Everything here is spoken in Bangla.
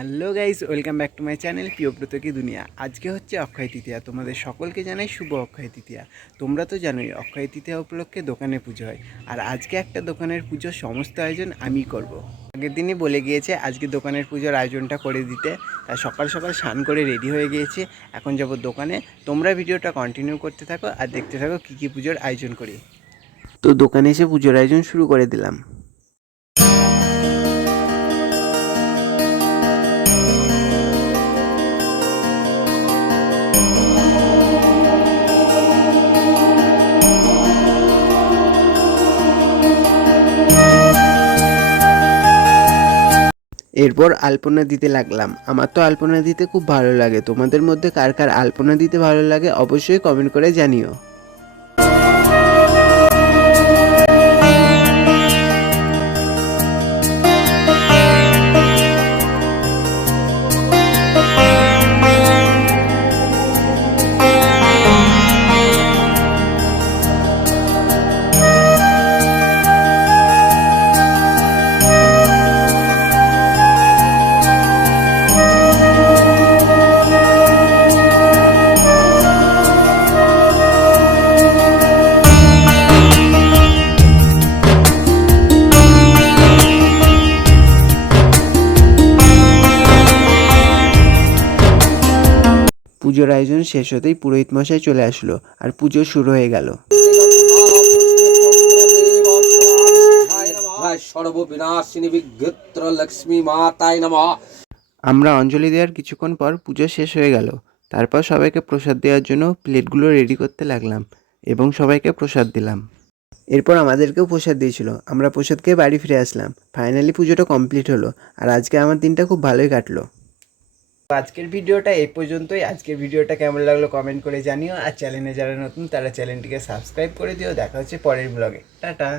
Hello guys, welcome back to my channel Priyabrata কি দুনিয়া। আজকে হচ্ছে অক্ষয় তৃতীয়া। তোমাদের সকলকে জানাই শুভ অক্ষয় তৃতীয়া। তোমরা তো জানোই অক্ষয় তৃতীয়া উপলক্ষে দোকানে পুজো হয়, আর আজকে একটা দোকানের পুজোর সমস্ত আয়োজন আমি করব। আগের দিনই বলে গিয়েছে আজকে দোকানের পুজোর আয়োজনটা করে দিতে, তাই সকাল সকাল স্নান করে রেডি হয়ে গিয়েছি। এখন যাব দোকানে। তোমরা ভিডিওটা কন্টিনিউ করতে থাকো আর দেখতে থাকো কী কী পুজোর আয়োজন করি। তো দোকানে এসে পুজোর আয়োজন শুরু করে দিলাম। এরপর আলপনা দিতে লাগলাম। আমার তো আলপনা দিতে খুব ভালো লাগে। তোমাদের মধ্যে কার কার আলপনা দিতে ভালো লাগে অবশ্যই কমেন্ট করে জানিও। পুজোর আয়োজন শেষ হতেই পুরোহিত মশাই চলে আসলো আর পুজো শুরু হয়ে গেল। আমরা অঞ্জলি দেওয়ার কিছুক্ষণ পর পুজো শেষ হয়ে গেল। তারপর সবাইকে প্রসাদ দেওয়ার জন্য প্লেটগুলো রেডি করতে লাগলাম এবং সবাইকে প্রসাদ দিলাম। এরপর আমাদেরকেও প্রসাদ দিয়েছিল। আমরা প্রসাদ খেয়ে বাড়ি ফিরে আসলাম। ফাইনালি পুজোটা কমপ্লিট হলো আর আজকে আমার দিনটা খুব ভালোই কাটলো। আজকের ভিডিওটা এই পর্যন্তই। আজকের ভিডিওটা কেমন লাগলো কমেন্ট করে জানিও, আর চ্যানেলে যারা নতুন তারা চ্যানেলটিকে সাবস্ক্রাইব করে দিও। দেখা হচ্ছে পরের ব্লগে। টাটা।